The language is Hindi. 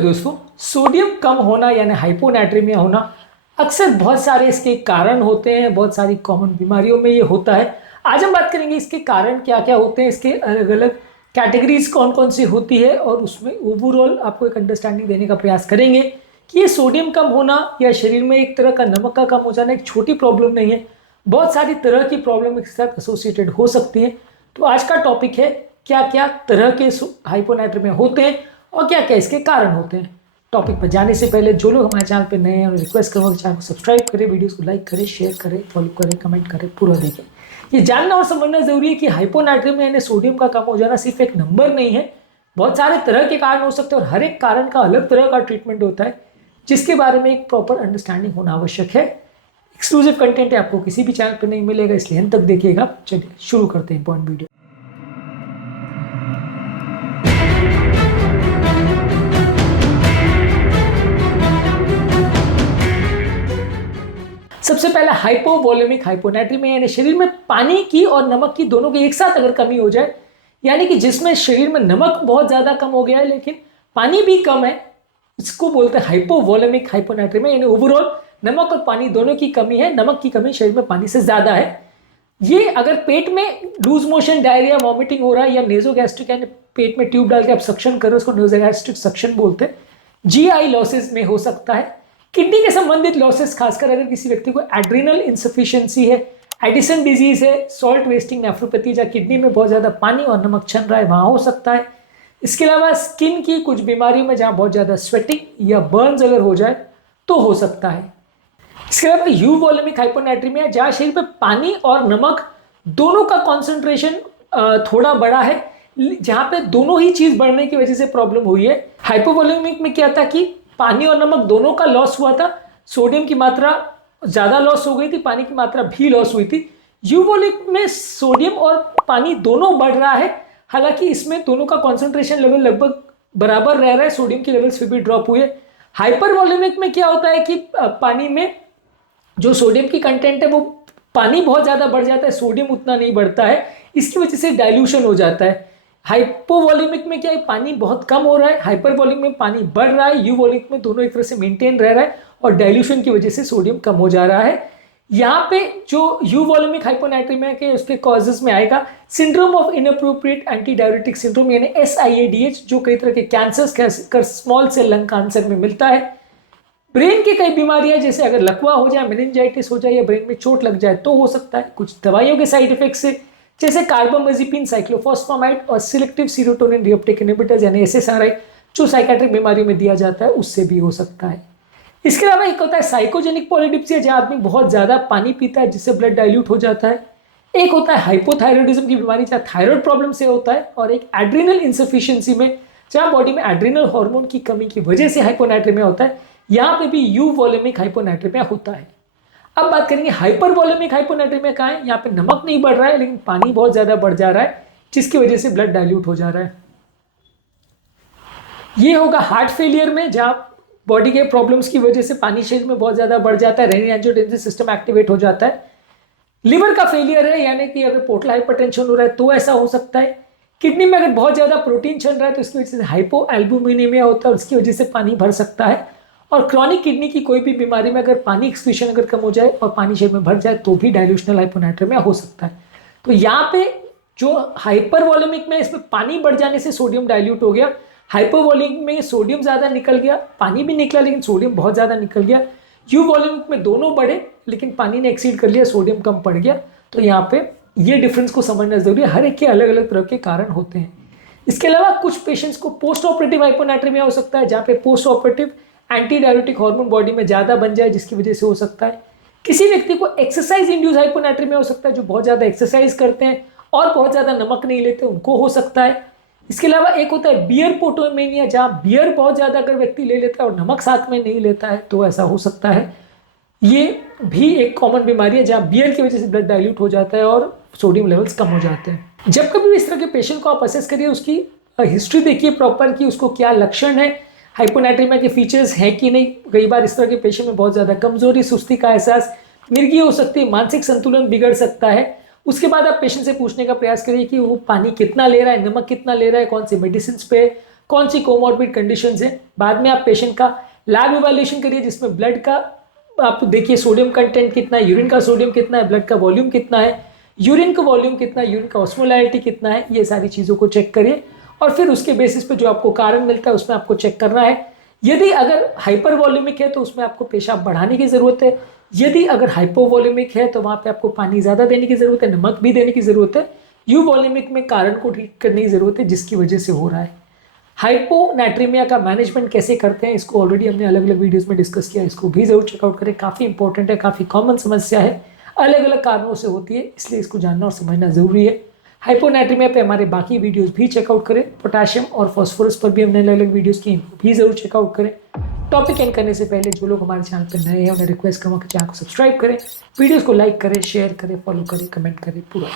दोस्तों, सोडियम कम होना यानी हाइपोनाट्रीमिया होना अक्सर बहुत सारे इसके कारण होते हैं। बहुत सारी कॉमन बीमारियों में ये होता है। आज हम बात करेंगे इसके कारण क्या क्या होते हैं, इसके अलग अलग कैटेगरीज कौन कौन सी होती है और उसमें ओवरऑल आपको एक अंडरस्टैंडिंग देने का प्रयास करेंगे कि ये सोडियम कम होना या शरीर में एक तरह का नमक का कम हो जाना एक छोटी प्रॉब्लम नहीं है। बहुत सारी तरह की प्रॉब्लम इसके साथ एसोसिएटेड हो सकती है। तो आज का टॉपिक है क्या क्या तरह के हाइपोनाट्रीमिया होते हैं और क्या क्या इसके कारण होते हैं। टॉपिक पर जाने से पहले जो लोग हमारे चैनल पर नए हैं उन्हें रिक्वेस्ट करूँगा चैनल को सब्सक्राइब करें, वीडियोस को लाइक करें, शेयर करें, फॉलो करें, कमेंट करें, पूरा देखें। ये जानना और समझना जरूरी है कि हाइपोनाट्रीमिया यानी सोडियम का कम हो जाना सिर्फ एक नंबर नहीं है। बहुत सारे तरह के कारण हो सकते हैं और हर एक कारण का अलग तरह का ट्रीटमेंट होता है, जिसके बारे में एक प्रॉपर अंडरस्टैंडिंग होना आवश्यक है। एक्सक्लूसिव कंटेंट है, आपको किसी भी चैनल पर नहीं मिलेगा, इसलिए अंत तक देखिएगा। चलिए शुरू करते हैं इंपॉर्टेंट वीडियो। सबसे पहले हाइपोवोलेमिक हाइपोनाट्रीमिया यानी शरीर में पानी की और नमक की दोनों की एक साथ अगर कमी हो जाए, यानी कि जिसमें शरीर में नमक बहुत ज्यादा कम हो गया है लेकिन पानी भी कम है, इसको बोलते हैं हाइपोवोलेमिक हाइपोनाट्रीमिया। यानी ओवरऑल नमक और पानी दोनों की कमी है, नमक की कमी शरीर में पानी से ज्यादा है। ये अगर पेट में लूज मोशन, डायरिया, वॉमिटिंग हो रहा है या नेजोगैस्ट्रिक यानी पेट में ट्यूब डाल के आप सक्शन कर रहे हो, उसको नेजोगैस्ट्रिक सक्शन बोलते हैं। जीआई लॉसेस में हो सकता है। किडनी के संबंधित लॉसेस, खासकर अगर किसी व्यक्ति को एड्रिनल इंसफिशिएंसी है, एडिसन डिजीज है, सॉल्ट वेस्टिंग नेफ्रोपैथी जहाँ किडनी में बहुत ज्यादा पानी और नमक छन रहा है, वहां हो सकता है। इसके अलावा स्किन की कुछ बीमारियों में जहां बहुत ज्यादा स्वेटिंग या बर्न्स अगर हो जाए तो हो सकता है। इसके अलावा यूवोलेमिक हाइपोनाट्रीमिया जहां शरीर में पानी और नमक दोनों का कॉन्सेंट्रेशन थोड़ा बड़ा है, जहां पे दोनों ही चीज बढ़ने की वजह से प्रॉब्लम हुई है। हाइपोवोलेमिक में क्या था कि पानी और नमक दोनों का लॉस हुआ था, सोडियम की मात्रा ज्यादा लॉस हो गई थी, पानी की मात्रा भी लॉस हुई थी। यूवोलिक में सोडियम और पानी दोनों बढ़ रहा है, हालांकि इसमें दोनों का कॉन्सेंट्रेशन लेवल लगभग बराबर रह रहा है, सोडियम की लेवल्स फिर भी ड्रॉप हुए। हाइपरवोलेमिक में क्या होता है कि पानी में जो सोडियम की कंटेंट है वो पानी बहुत ज्यादा बढ़ जाता है, सोडियम उतना नहीं बढ़ता है, इसकी वजह से डाइल्यूशन हो जाता है। हाइपोवोलेमिक में क्या है, पानी बहुत कम हो रहा है, हाइपरवोलिक में पानी बढ़ रहा है, यूवोलिक में दोनों एक तरह से मेंटेन रह रहा है और डाइल्यूशन की वजह से सोडियम कम हो जा रहा है। यहाँ पे जो यूवोलेमिक हाइपोनाट्रीमिया के उसके कॉजेज में आएगा syndrome of inappropriate anti diuretic syndrome यानी SIADH, जो कई तरह के कैंसर्स खासकर स्मॉल सेल लंग कैंसर में मिलता है। ब्रेन की कई बीमारियां जैसे अगर लकवा हो जाए, मेनिंजाइटिस हो जाए या ब्रेन में चोट लग जाए तो हो सकता है। कुछ दवाइयों के साइड इफेक्ट से जैसे कार्बामेज़ेपिन, साइक्लोफॉस्फामाइड और सिलेक्टिव सीरोटोनिन रीअपटेक इनहिबिटर्स यानी SSRI जो साइकेट्रिक बीमारियों में दिया जाता है, उससे भी हो सकता है। इसके अलावा एक होता है साइकोजेनिक पॉलीडिप्सिया जहां आदमी बहुत ज्यादा पानी पीता है जिससे ब्लड डाइल्यूट हो जाता है। एक होता है हाइपोथायरॉयडिज्म की बीमारी जहां थायराइड प्रॉब्लम से होता है, और एक एड्रिनल इंसफिशिएंसी में जहां बॉडी में एड्रिनल हार्मोन की कमी की वजह से हाइपोनाट्रीमिया होता है। यहाँ पे भी यूवोलेमिक हाइपोनाट्रीमिया होता है। अब बात करेंगे हाइपरवोलेमिक हाइपोनाट्रीमिया कहाँ है। यहाँ पे नमक नहीं बढ़ रहा है लेकिन पानी बहुत ज्यादा बढ़ जा रहा है, जिसकी वजह से ब्लड डाइल्यूट हो जा रहा है। ये होगा हार्ट फेलियर में जहां बॉडी के प्रॉब्लम्स की वजह से पानी शरीर में बहुत ज्यादा बढ़ जाता है, रेनिन एंजियोटेंसिन सिस्टम एक्टिवेट हो जाता है। लिवर का फेलियर है, यानी कि अगर पोर्टल हाइपरटेंशन हो रहा है तो ऐसा हो सकता है। किडनी में अगर बहुत ज्यादा प्रोटीन चल रहा है तो इसकी वजह से हाइपोएल्बुमिनेमिया होता है, उसकी वजह से पानी भर सकता है। और क्रॉनिक किडनी की कोई भी बीमारी में अगर पानी एक्सक्रीशन अगर कम हो जाए और पानी शरीर में भर जाए तो भी डाइल्यूशनल हाइपोनाट्रीमिया हो सकता है। तो यहाँ पे जो हाइपरवोलेमिक में इसमें पानी बढ़ जाने से सोडियम डाइल्यूट हो गया, हाइपोवोलेमिक में सोडियम ज्यादा निकल गया, पानी भी निकला लेकिन सोडियम बहुत ज्यादा निकल गया। यूवोलेमिक में दोनों बढ़े लेकिन पानी ने एक्सीड कर लिया, सोडियम कम पड़ गया। तो यहाँ पे ये डिफरेंस को समझना जरूरी है, हर एक के अलग अलग तरह के कारण होते हैं। इसके अलावा कुछ पेशेंट्स को पोस्ट ऑपरेटिव हाइपोनाट्रीमिया हो सकता है, जहाँ पे post operative anti diuretic hormone body में ज्यादा बन जाए, जिसकी वजह से हो सकता है। किसी व्यक्ति को एक्सरसाइज इंड्यूस हाइपोनाट्रीमिया हो सकता है, जो बहुत ज्यादा एक्सरसाइज करते हैं और बहुत ज्यादा नमक नहीं लेते, उनको हो सकता है। इसके अलावा एक होता है बियर पोटोमेनिया, जहां बियर बहुत ज्यादा अगर व्यक्ति ले लेता है और नमक साथ में नहीं लेता है तो ऐसा हो सकता है। ये भी एक कॉमन बीमारी है जहां बियर की वजह से ब्लड डाइल्यूट हो जाता है और सोडियम लेवल्स कम हो जाते हैं। जब कभी इस तरह के पेशेंट को आप असेस करिए, उसकी हिस्ट्री देखिए प्रॉपर कि उसको क्या लक्षण है, हाइपोनाट्रीमिया के फीचर्स हैं कि नहीं। कई बार इस तरह के पेशेंट में बहुत ज्यादा कमजोरी, सुस्ती का एहसास, मिर्गी हो सकती है, मानसिक संतुलन बिगड़ सकता है। उसके बाद आप पेशेंट से पूछने का प्रयास करिए कि वो पानी कितना ले रहा है, नमक कितना ले रहा है, कौन सी मेडिसिन पे, कौन सी कोमॉर्बिड कंडीशंस है। बाद में आप पेशेंट का लैब इवैल्यूएशन करिए, जिसमें ब्लड का आप देखिए सोडियम कंटेंट कितना है, यूरिन का सोडियम कितना है, ब्लड का वॉल्यूम कितना है, यूरिन का वॉल्यूम कितना है, यूरिन का ऑस्मोलैरिटी कितना है, ये सारी चीज़ों को चेक करिए और फिर उसके बेसिस पे जो आपको कारण मिलता है उसमें आपको चेक करना है। यदि अगर हाइपर वॉल्यूमिक है तो उसमें आपको पेशाब बढ़ाने की ज़रूरत है, यदि अगर हाइपोवॉल्यूमिक है तो वहाँ पे आपको पानी ज़्यादा देने की ज़रूरत है, नमक भी देने की ज़रूरत है। यूवॉल्यूमिक में कारण को ठीक करने की ज़रूरत है जिसकी वजह से हो रहा है। हाइपोनैट्रीमिया का मैनेजमेंट कैसे करते हैं इसको ऑलरेडी हमने अलग अलग वीडियोस में डिस्कस किया, इसको भी जरूर चेकआउट करें, काफ़ी इंपॉर्टेंट है, काफ़ी कॉमन समस्या है, अलग अलग कारणों से होती है, इसलिए इसको जानना और समझना ज़रूरी है। हाइपोनैट्रीमिया पे हमारे बाकी वीडियोस भी चेकआउट करें, पोटाशियम और फॉस्फोरस पर भी हमने अलग अलग वीडियोस की, भी जरूर चेकआउट करें। टॉपिक एंड करने से पहले जो लोग हमारे चैनल पर नए हैं उन्हें रिक्वेस्ट करूँगा कि चैनल को सब्सक्राइब करें, वीडियोज़ को लाइक करें, शेयर करें, फॉलो करें, कमेंट करें, पूरा